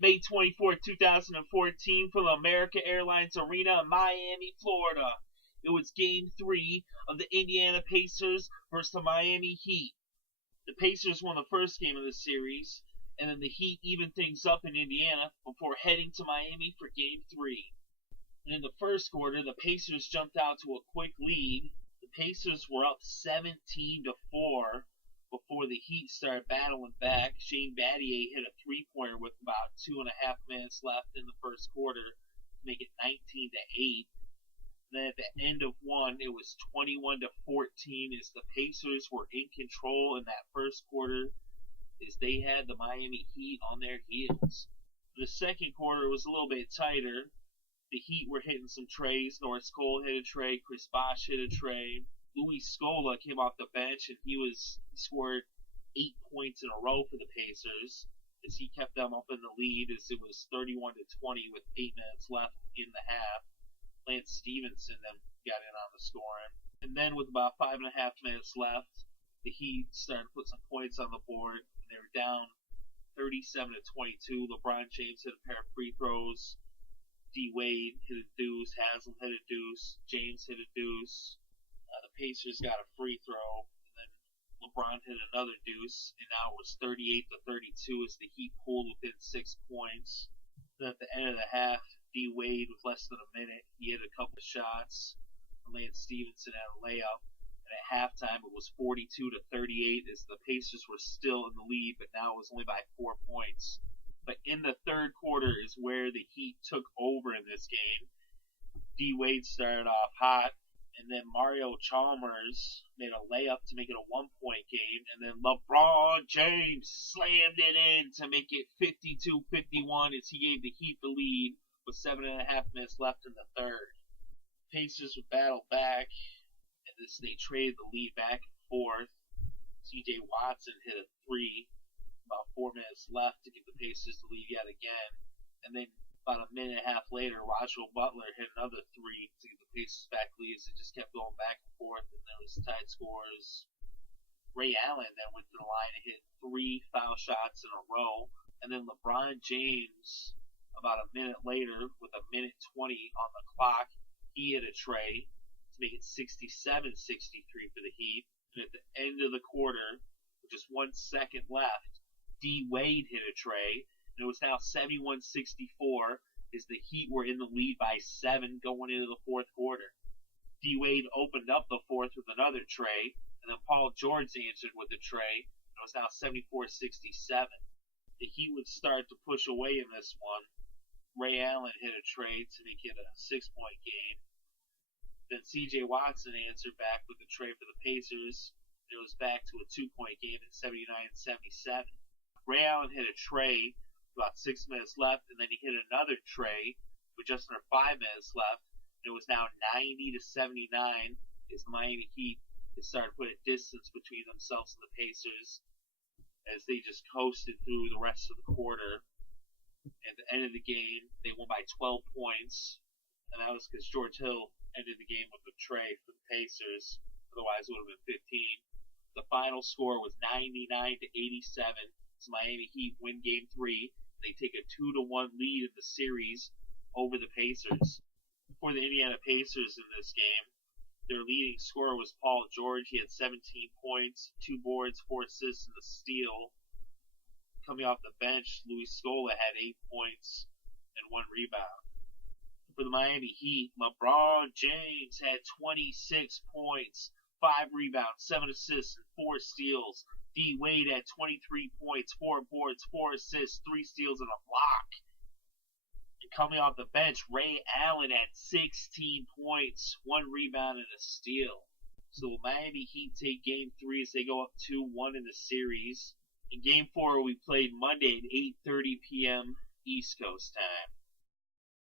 May 24th, 2014, from the AmericanAirlines Arena in Miami, Florida. It was Game 3 of the Indiana Pacers versus the Miami Heat. The Pacers won the first game of the series, and then the Heat evened things up in Indiana before heading to Miami for Game 3. And in the first quarter, the Pacers jumped out to a quick lead. The Pacers were up 17-4 before the Heat started battling back. Shane Battier hit a three-pointer with about 2.5 minutes left in the first quarter to make it 19-8. Then at the end of one, it was 21-14 as the Pacers were in control in that first quarter as they had the Miami Heat on their heels. The second quarter was a little bit tighter. The Heat were hitting some treys. Norris Cole hit a tray. Chris Bosh hit a tray. Louis Scola came off the bench, and he scored 8 points in a row for the Pacers as he kept them up in the lead as it was 31-20 with 8 minutes left in the half. Lance Stevenson then got in on the scoring. And then with about 5.5 minutes left, the Heat started to put some points on the board. They were down 37-22. LeBron James hit a pair of free throws. D. Wade hit a deuce. Haslam hit a deuce. James hit a deuce. The Pacers got a free throw, and then LeBron hit another deuce, and now it was 38-32 as the Heat pulled within 6 points. Then at the end of the half, D. Wade, with less than a minute, he hit a couple of shots. Lance Stevenson had a layup, and at halftime it was 42-38 as the Pacers were still in the lead, but now it was only by 4 points. But in the third quarter is where the Heat took over in this game. D. Wade started off hot. And then Mario Chalmers made a layup to make it a 1-point game. And then LeBron James slammed it in to make it 52-51 as he gave the Heat the lead with 7.5 minutes left in the third. Pacers would battle back, and they traded the lead back and forth. C.J. Watson hit a three, about 4 minutes left to give the Pacers the lead yet again. And then about a minute and a half later, Rajal Butler hit another three to get the Pacers back lead as it just kept going back and forth, and there was tied scores. Ray Allen then went to the line and hit 3 foul shots in a row, and then LeBron James, about a minute later, with a minute 20 on the clock, he hit a tray to make it 67-63 for the Heat. And at the end of the quarter, with just 1 second left, D. Wade hit a tray. It was now 71-64 as the Heat were in the lead by 7 going into the fourth quarter. D. Wade opened up the fourth with another tray, and then Paul George answered with a tray. It was now 74-67. The Heat would start to push away in this one. Ray Allen hit a tray to make it a 6-point game. Then C.J. Watson answered back with a tray for the Pacers. It was back to a 2-point game at 79-77. Ray Allen hit a tray about 6 minutes left, and then he hit another tray with just under 5 minutes left. It was now 90-79 as the Miami Heat started putting distance between themselves and the Pacers as they just coasted through the rest of the quarter. At the end of the game, they won by 12 points, and that was because George Hill ended the game with a tray for the Pacers. Otherwise, it would have been 15. The final score was 99-87. As Miami Heat win Game 3. They take a 2-1 lead in the series over the Pacers. For the Indiana Pacers in this game, their leading scorer was Paul George. He had 17 points, 2 boards, 4 assists, and a steal. Coming off the bench, Louis Scola had 8 points and 1 rebound. For the Miami Heat, LeBron James had 26 points, 5 rebounds, 7 assists, and 4 steals. D. Wade had 23 points, 4 boards, 4 assists, 3 steals, and a block. And coming off the bench, Ray Allen had 16 points, 1 rebound, and a steal. So the Miami Heat take Game 3 as they go up 2-1 in the series. In Game 4, we played Monday at 8:30 p.m. East Coast time.